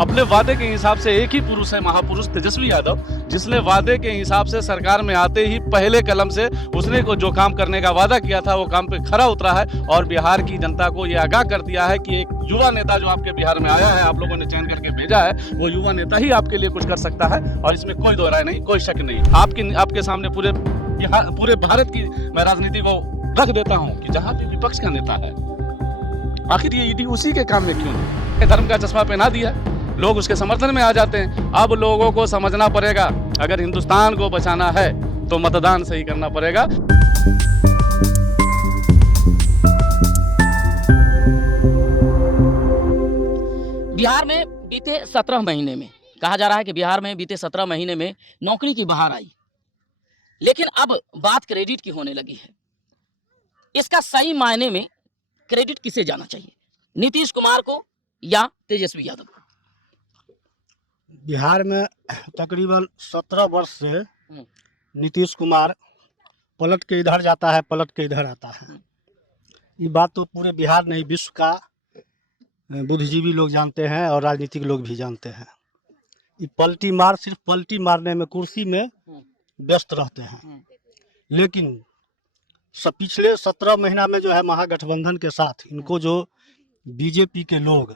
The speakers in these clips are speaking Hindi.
अपने वादे के हिसाब से एक ही पुरुष है, महापुरुष तेजस्वी यादव, जिसने वादे के हिसाब से सरकार में आते ही पहले कलम से उसने को जो काम करने का वादा किया था वो काम पे खरा उतरा है और बिहार की जनता को ये आगाह कर दिया है कि एक युवा नेता जो आपके बिहार में आया है, आप लोगों ने चयन करके भेजा है, वो युवा नेता ही आपके लिए कुछ कर सकता है और इसमें कोई दो राय नहीं, कोई शक नहीं। आपके सामने पूरे भारत की मैं राजनीति को रख देता हूँ कि जहाँ भी विपक्ष का नेता है, आखिर ये ईडी उसी के काम में क्यों नहीं? धर्म का चश्मा पहना दिया, लोग उसके समर्थन में आ जाते हैं। अब लोगों को समझना पड़ेगा, अगर हिंदुस्तान को बचाना है तो मतदान सही करना पड़ेगा। बिहार में बीते 17 महीने में कहा जा रहा है कि बिहार में बीते 17 महीने में नौकरी की बहार आई, लेकिन अब बात क्रेडिट की होने लगी है। इसका सही मायने में क्रेडिट किसे जाना चाहिए, नीतीश कुमार को या तेजस्वी यादव को? बिहार में तकरीबन 17 वर्ष से नीतीश कुमार पलट के इधर जाता है, पलट के इधर आता है। ये बात तो पूरे बिहार नहीं, विश्व का बुद्धिजीवी लोग जानते हैं और राजनीतिक लोग भी जानते हैं। ये सिर्फ पलटी मारने में, कुर्सी में व्यस्त रहते हैं। लेकिन पिछले 17 महीना में जो है महागठबंधन के साथ इनको जो बीजेपी के लोग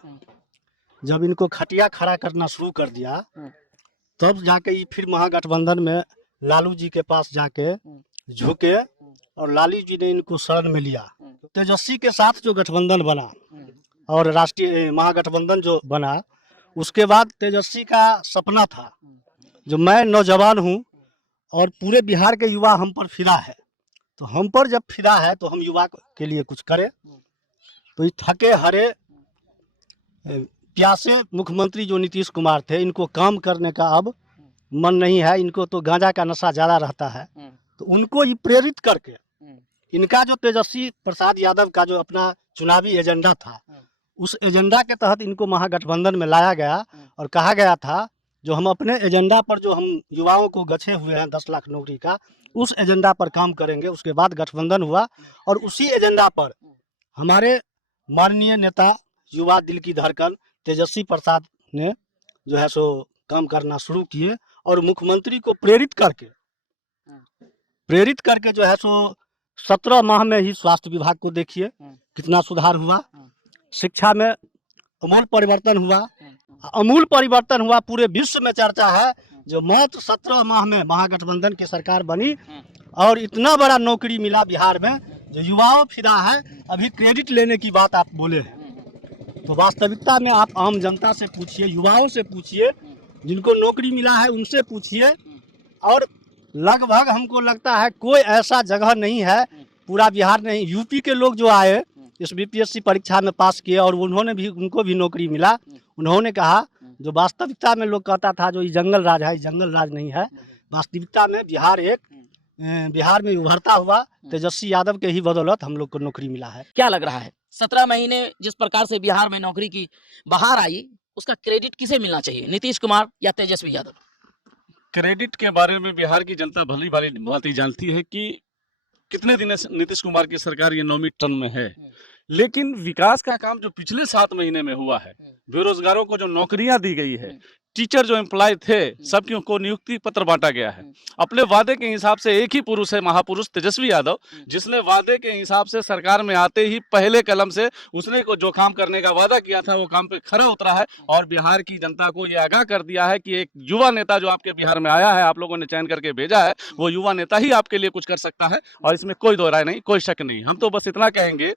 जब इनको खटिया खड़ा करना शुरू कर दिया, तब जाके ये फिर महागठबंधन में लालू जी के पास जाके झुके और लालू जी ने इनको शरण में लिया। तेजस्वी के साथ जो गठबंधन बना और राष्ट्रीय महागठबंधन जो बना, उसके बाद तेजस्वी का सपना था जो मैं नौजवान हूँ और पूरे बिहार के युवा हम पर फिदा है, तो हम पर जब फिदा है तो हम युवा के लिए कुछ करें। तो ये थके हरे प्यासे मुख्यमंत्री जो नीतीश कुमार थे, इनको काम करने का अब मन नहीं है, इनको तो गांजा का नशा ज़्यादा रहता है। तो उनको ये प्रेरित करके इनका जो तेजस्वी प्रसाद यादव का जो अपना चुनावी एजेंडा था, उस एजेंडा के तहत इनको महागठबंधन में लाया गया और कहा गया था जो हम अपने एजेंडा पर जो हम युवाओं को गछे हुए हैं 10 लाख नौकरी का, उस एजेंडा पर काम करेंगे। उसके बाद गठबंधन हुआ और उसी एजेंडा पर हमारे माननीय नेता, युवा दिल की धड़कन तेजस्वी प्रसाद ने जो है सो काम करना शुरू किए और मुख्यमंत्री को प्रेरित करके जो है सो 17 माह में ही स्वास्थ्य विभाग को देखिए कितना सुधार हुआ, शिक्षा में अमूल परिवर्तन हुआ। पूरे विश्व में चर्चा है जो मात्र 17 माह में महागठबंधन की सरकार बनी और इतना बड़ा नौकरी मिला बिहार में, जो युवाओं फिदा है। अभी क्रेडिट लेने की बात आप बोले हैं, तो वास्तविकता में आप आम जनता से पूछिए, युवाओं से पूछिए, जिनको नौकरी मिला है उनसे पूछिए, और लगभग हमको लगता है कोई ऐसा जगह नहीं है पूरा बिहार नहीं, यूपी के लोग जो आए इस बीपीएससी परीक्षा में पास किए और उनको भी नौकरी मिला, उन्होंने कहा जो वास्तविकता में लोग कहता था जो ये जंगल राज है, जंगल राज नहीं है। वास्तविकता में बिहार में उभरता हुआ तेजस्वी यादव के ही बदौलत हम लोग को नौकरी मिला है। क्या लग रहा है 17 महीने जिस प्रकार से बिहार में नौकरी की बहार आई, उसका क्रेडिट किसे मिलना चाहिए, नीतीश कुमार या तेजस्वी यादव? क्रेडिट के बारे में बिहार की जनता भली भाली बात ही जानती है कि कितने दिन से नीतीश कुमार की सरकार ये 9वीं टर्म में है, लेकिन विकास का काम जो पिछले 7 महीने में हुआ है, बेरोजगारों को जो नौकरियां दी गई है, टीचर जो एम्प्लॉय थे सबकी को नियुक्ति पत्र बांटा गया है। अपने वादे के हिसाब से एक ही पुरुष है, महापुरुष तेजस्वी यादव, जिसने वादे के हिसाब से सरकार में आते ही पहले कलम से उसने को जो काम करने का वादा किया था वो काम पे खरा उतरा है और बिहार की जनता को ये आगाह कर दिया है कि एक युवा नेता जो आपके बिहार में आया है, आप लोगों ने चयन करके भेजा है, वो युवा नेता ही आपके लिए कुछ कर सकता है और इसमें कोई दो राय नहीं, कोई शक नहीं। हम तो बस इतना कहेंगे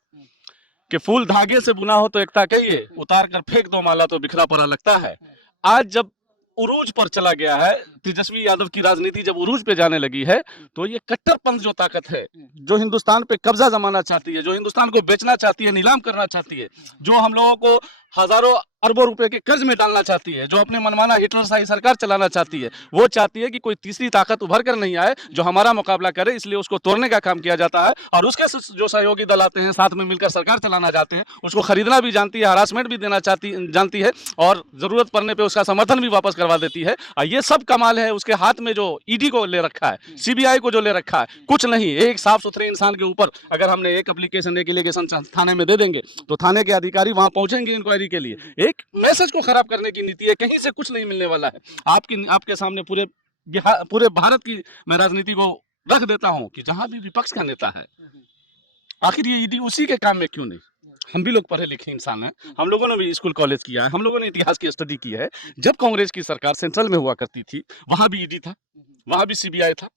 कि फूल धागे से बुना हो तो एकता कहिए, उतार कर फेंक दो माला तो बिखरा पड़ा लगता है। आज जब उरूज पर चला गया है, तेजस्वी यादव की राजनीति जब उरूज पे जाने लगी है, तो ये कट्टरपंथ जो ताकत है, जो हिंदुस्तान पे कब्जा जमाना चाहती है, जो हिंदुस्तान को बेचना चाहती है, नीलाम करना चाहती है, जो हम लोगों को हजारों अरबों रुपए के कर्ज में डालना चाहती है, जो अपने मनमाना हिटलरशाही सरकार चलाना चाहती है, वो चाहती है कि कोई तीसरी ताकत उभर कर नहीं आए जो हमारा मुकाबला करे, इसलिए उसको तोड़ने का काम किया जाता है। और उसके जो सहयोगी दल आते हैं, साथ में मिलकर सरकार चलाना चाहते हैं, उसको खरीदना भी जानती है, हरासमेंट भी देना जानती है और जरूरत पड़ने पर उसका समर्थन भी वापस करवा देती है। और ये सब कमाल है उसके हाथ में जो ईडी को ले रखा है, सीबीआई को जो ले रखा है, कुछ नहीं। एक साफ सुथरे इंसान के ऊपर अगर हमने एक एप्लीकेशन थाने में दे देंगे तो थाने के अधिकारी वहां पहुंचेंगे, इनको इंक्वायरी के लिए, एक मैसेज को खराब करने की नीति है। कहीं से कुछ नहीं मिलने वाला है। आपके सामने पूरे भारत की मैं राजनीति को रख देता हूं कि जहां भी विपक्ष का नेता है, आखिर ये ईडी उसी के काम में क्यों नहीं? हम भी लोग पढ़े लिखे इंसान हैं, हम लोगों ने भी स्कूल कॉलेज किया है, हम लोगों ने इतिहास की स्टडी की है। जब कांग्रेस की सरकार सेंट्रल में हुआ करती थी, वहां भी ईडी था, वहां भी सीबीआई था,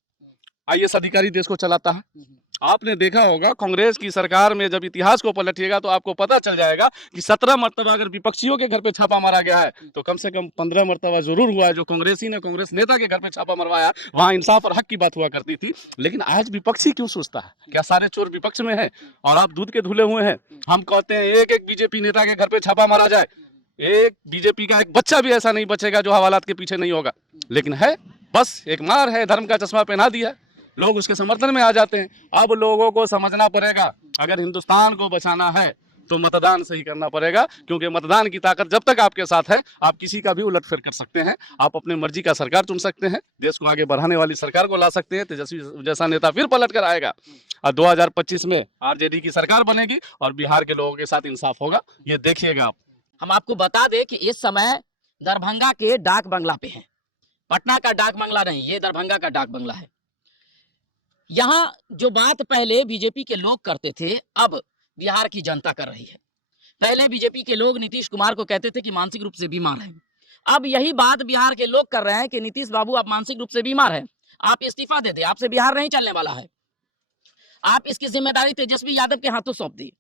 आईएएस अधिकारी देश को चलाता है। आपने देखा होगा कांग्रेस की सरकार में जब इतिहास को पलटिएगा तो आपको पता चल जाएगा कि 17 मरतबा अगर विपक्षियों के घर पे छापा मारा गया है तो कम से कम 15 मरतबा जरूर हुआ है जो कांग्रेसी ने कांग्रेस नेता के घर पे छापा मरवाया। वहां इंसाफ और हक की बात हुआ करती थी। लेकिन आज विपक्षी क्यों सोचता है? क्या सारे चोर विपक्ष में है और आप दूध के धुले हुए हैं? हम कहते हैं एक एक बीजेपी नेता के घर पे छापा मारा जाए, एक बीजेपी का एक बच्चा भी ऐसा नहीं बचेगा जो हवालात के पीछे नहीं होगा। लेकिन है बस एक मार है, धर्म का चश्मा पहना दिया, लोग उसके समर्थन में आ जाते हैं। अब लोगों को समझना पड़ेगा, अगर हिंदुस्तान को बचाना है तो मतदान सही करना पड़ेगा, क्योंकि मतदान की ताकत जब तक आपके साथ है आप किसी का भी उलटफेर कर सकते हैं। आप अपने मर्जी का सरकार चुन सकते हैं, देश को आगे बढ़ाने वाली सरकार को ला सकते हैं। तेजस्वी जैसा नेता फिर पलट कर आएगा और 2025 में आरजेडी की सरकार बनेगी और बिहार के लोगों के साथ इंसाफ होगा, ये देखिएगा आप। हम आपको बता दें कि इस समय दरभंगा के डाक बंगला पे हैं। पटना का डाक बंगला नहीं, ये दरभंगा का डाक बंगला है। यहाँ जो बात पहले बीजेपी के लोग करते थे, अब बिहार की जनता कर रही है। पहले बीजेपी के लोग नीतीश कुमार को कहते थे कि मानसिक रूप से बीमार हैं। अब यही बात बिहार के लोग कर रहे हैं कि नीतीश बाबू आप मानसिक रूप से बीमार हैं, आप इस्तीफा दे दें, आपसे बिहार नहीं चलने वाला है, आप इसकी जिम्मेदारी तेजस्वी यादव के हाथों सौंप दी।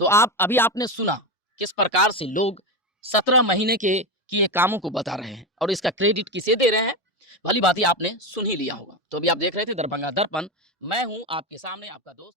तो अभी आपने सुना किस प्रकार से लोग 17 महीने के किए कामों को बता रहे हैं और इसका क्रेडिट किसे दे रहे हैं, भली बात ही आपने सुन ही लिया होगा। तो अभी आप देख रहे थे दरभंगा दर्पण, मैं हूं आपके सामने आपका दोस्त।